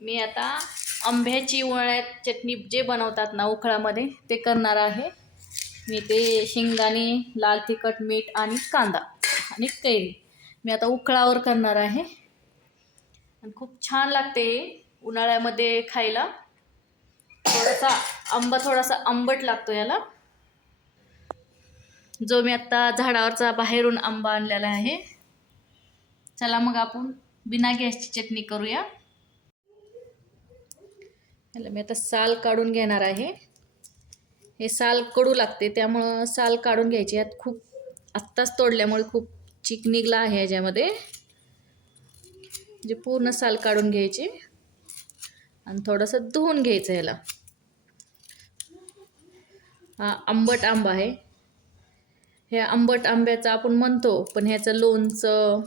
मी आता आंब्याची उन्हाळ्यात चटणी जे बनवतात ना उखळामध्ये ते करणार आहे. मी ते शेंगदाणे, लाल तिखट, मीठ आणि कांदा आणि कैरी मी आता उखळावर करणार आहे. आणि खूप छान लागते उन्हाळ्यामध्ये खायला. थोडासा आंबट लागतो याला. जो मी आता झाडावरचा बाहेरून आंबा आणलेला आहे. चला मग आपण बिना गॅसची चटणी करूया. याला मी आता साल काढून घेणार आहे. हे साल कडू लागते त्यामुळं साल काढून घ्यायची. यात खूप आत्ताच तोडल्यामुळे खूप चिक निघला आहे याच्यामध्ये. म्हणजे पूर्ण साल काढून घ्यायची आणि थोडंसं धुवून घ्यायचं याला. हा आंबट आंबा आहे. हे आंबट आंब्याचं आपण म्हणतो, पण ह्याचं लोणचं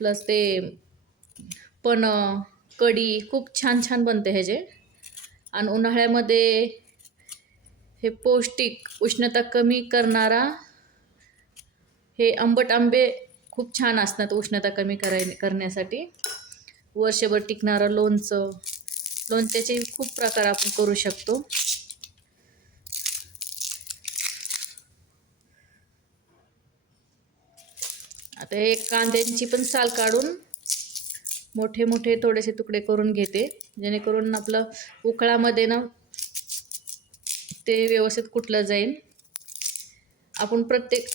प्लस ते पण कढी खूप छान छान बनते ह्याचे. आणि उन्हाळ्यामध्ये हे पौष्टिक उष्णता कमी करणारा हे आंबट आंबे खूप छान असतात उष्णता कमी करण्यासाठी. वर्षभर टिकणारं लोणच्याचे खूप प्रकार आपण करू शकतो. आता हे कांद्यांची पण साल काढून मोठे मोठे थोडेसे तुकडे करून घेते, जेणेकरून आपलं उकळामध्ये ना ते व्यवस्थित कुटलं जाईल. आपण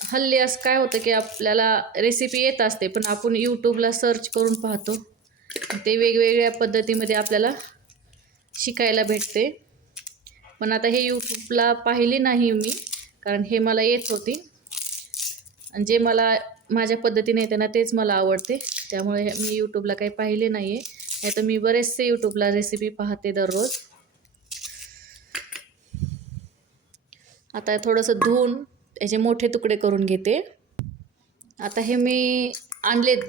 हल्ली असं काय होतं की आपल्याला रेसिपी येत असते, पण आपण यूट्यूबला सर्च करून पाहतो. ते वेगवेगळ्या पद्धतीमध्ये आपल्याला शिकायला भेटते. पण आता हे यूट्यूबला पाहिली नाही मी, कारण हे मला येत होती आणि जे मला माझ्या पद्धतीने येते ना तेच मला आवडते. त्यामुळे मी यूट्यूबला काही पाहिले नाही आहे. नाही तर मी बरेचसे यूट्यूबला रेसिपी पाहते दररोज. आता थोडंसं धुवून याचे मोठे तुकडे करून घेते. आता हे मी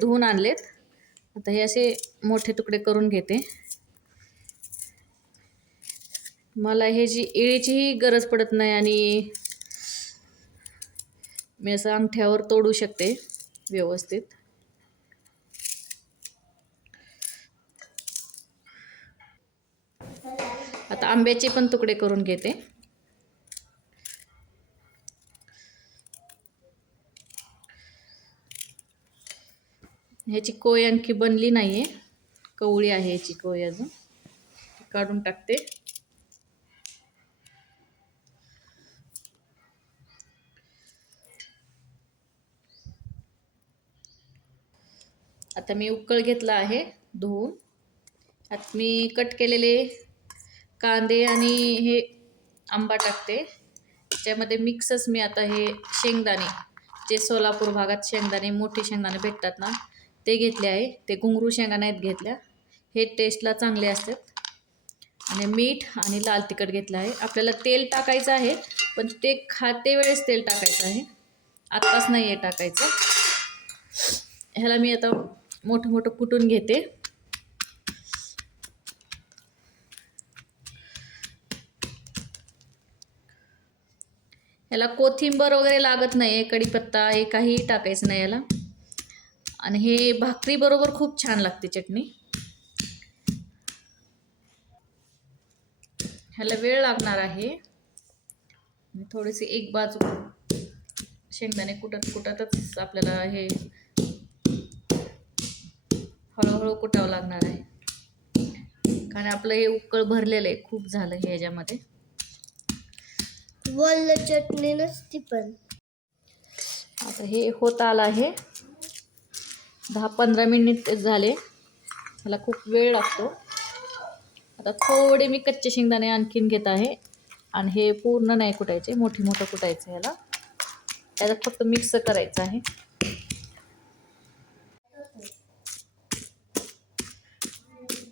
धुवून आणलेत. आता हे असे मोठे तुकडे करून घेते. मला हे इळीचीही गरज पडत नाही आणि मी असं अंगठ्यावर तोडू शकते व्यवस्थित. आता आंब्याचे पण तुकडे करून घेते. ह्याची कोय आणखी बनली नाहीये, कवळी आहे याची कोय अजून. काढून टाकते. आता मी उकळ घेतला आहे धुवून. आता मी कट केलेले कांदे आणि हे आंबा टाकते. त्यामध्ये मिक्सच मी आता हे शेंगदाणे, जे सोलापूर भागात शेंगदाणे मोठे शेंगदाणे भेटतात ना ते घेतले आहे. ते घुंगरू शेंगदाणे आहेत घेतल्या, हे टेस्टला चांगले असतात. आणि मीठ आणि लाल तिखट घेतलं आहे. आपल्याला तेल टाकायचं आहे, पण ते खाते वेळेस तेल टाकायचं आहे, आत्ताच नाही आहे टाकायचं. ह्याला मी आता मोठं मोठं कुटून घेते. याला कोथिंबर वगैरे लागत नाही, कढीपत्ता हे काहीही टाकायचं नाही याला. आणि हे भाकरी बरोबर खूप छान लागते चटणी. ह्याला वेळ लागणार आहे. थोडीशी एक बाजू शेंगदाणे कुटतच आपल्याला हे हळूहळू कुटावं लागणार आहे, कारण आपलं हे उकळ भरलेलं आहे, खूप झालं हे ह्याच्यामध्ये. वल्ल चटणी नसती पण. आता हे होत आलं आहे. 10-15 मिनिट झाले. मला खूप वेळ लागतो. आता थोडे मी कच्चे शेंगदाणे आणखीन घेत आहे आणि हे पूर्ण नाही कुटायचे, मोठं कुटायचं ह्याला. त्याच्यात फक्त मिक्स करायचं आहे.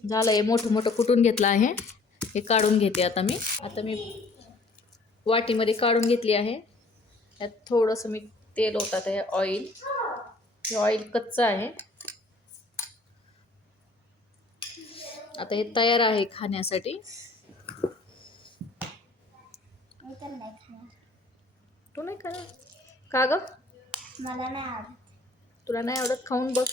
झालं, हे मोठं कुटून घेतलं आहे. हे काढून घेते आता मी वाटीमध्ये काढून घेतली आहे. त्यात थोडंसं मी तेल ओतत आहे, ऑइल. हे ऑइल कच्चं आहे. आता हे तयार आहे खाण्यासाठी. तू नाही खाणार का ग? मला नाही आवडत. तुला नाही आवडत, खाऊन बघ.